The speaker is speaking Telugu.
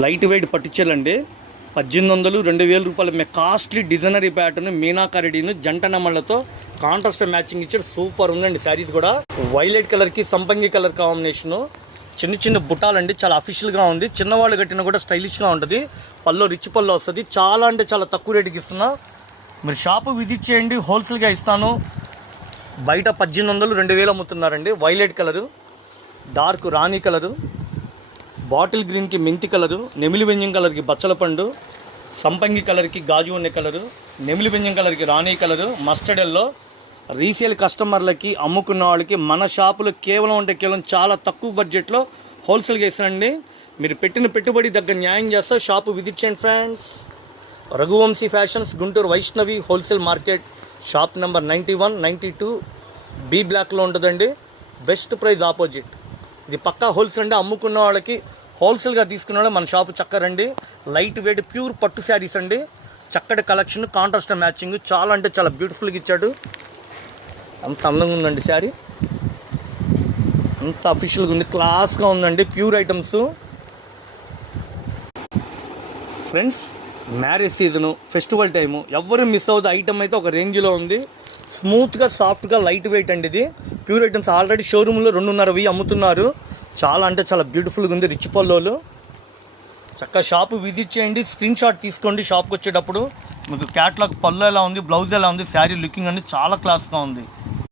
లైట్ వెయిట్ పట్టుచీరలు అండి. 1800 2000 రూపాయలు. కాస్ట్లీ డిజైనరీ ప్యాటర్న్ మీనాకారిడీను జంట నమ్మలతో కాంట్రాస్ట్ మ్యాచింగ్ ఇచ్చాడు. సూపర్ ఉందండి శారీస్ కూడా. వైలెట్ కలర్కి సంపంగి కలర్ కాంబినేషను. చిన్న చిన్న బుట్టాలండి. చాలా అఫీషియల్గా ఉంది. చిన్నవాళ్ళు కట్టినా కూడా స్టైలిష్గా ఉంటుంది. పళ్ళు రిచ్ పళ్ళు వస్తుంది. చాలా అంటే చాలా తక్కువ రేటుకి ఇస్తున్నా. మీరు షాపు విజిట్ చేయండి, హోల్సేల్గా ఇస్తాను. బయట 1800 2000 అమ్ముతున్నారండి. వైలెట్ కలరు, డార్క్ రాణి కలరు, బాటిల్ గ్రీన్కి మెంతి కలరు, నెమిలి వెంజం కలర్కి బచ్చల పండు, సంపంగి కలర్కి గాజు ఉన్నె కలరు, నెమిలి వెంజం కలర్కి రాణి కలరు, మస్టర్డ్ ఎల్లో. రీసేల్ కస్టమర్లకి అమ్ముకున్న వాళ్ళకి మన షాపులో కేవలం చాలా తక్కువ బడ్జెట్లో హోల్సేల్గా ఇస్తానండి. మీరు పెట్టిన పెట్టుబడి దగ్గర న్యాయం చేస్తా. షాపు విజిట్ చేయండి friends. Raghuvamshi fashions, Guntur Vaishnavi wholesale market, shop number 91 92 B బ్లాక్లో ఉంటుందండి. Best price opposite. ఇది పక్కా హోల్సేల్ అండి. అమ్ముకున్న వాళ్ళకి హోల్సేల్గా తీసుకున్న వాళ్ళు మన షాపు చక్కరండి. లైట్ వెయిట్ ప్యూర్ పట్టు శారీస్ అండి. చక్కటి కలెక్షన్, కాంట్రాస్ట్ మ్యాచింగ్. చాలా అంటే చాలా బ్యూటిఫుల్గా ఇచ్చాడు. అంత అందంగా ఉందండి శారీ. అంత అఫీషియల్గా ఉంది, క్లాస్గా ఉందండి. Pure items. Friends, marriage season, festival time, ఎవ్వరు మిస్ అవ్వదు. ఐటమ్ అయితే ఒక రేంజ్లో ఉంది. స్మూత్గా సాఫ్ట్గా లైట్ వెయిట్ అండి. ఇది ప్యూర్ ఐటమ్స్. ఆల్రెడీ షోరూంలో 2.5 అమ్ముతున్నారు. చాలా అంటే చాలా బ్యూటిఫుల్గా ఉంది. రిచ్ పల్లోలు. చక్కగా షాపు విజిట్ చేయండి, స్క్రీన్ షాట్ తీసుకోండి. షాప్కి వచ్చేటప్పుడు మీకు క్యాట్లాగ్ పళ్ళు ఎలా ఉంది, బ్లౌజ్ ఎలా ఉంది, శారీ లుకింగ్ అండి చాలా క్లాస్గా ఉంది.